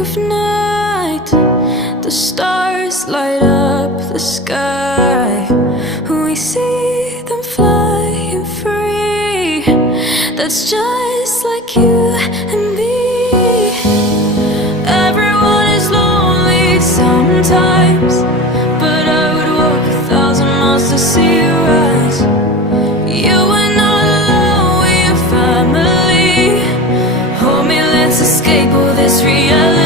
of night, the stars light up the sky. We see them flying free. That's just like you and me. Everyone is lonely sometimes, but I would walk 1,000 miles to see you rise. You are not alone, we're family. Hold me, let's escape all this reality.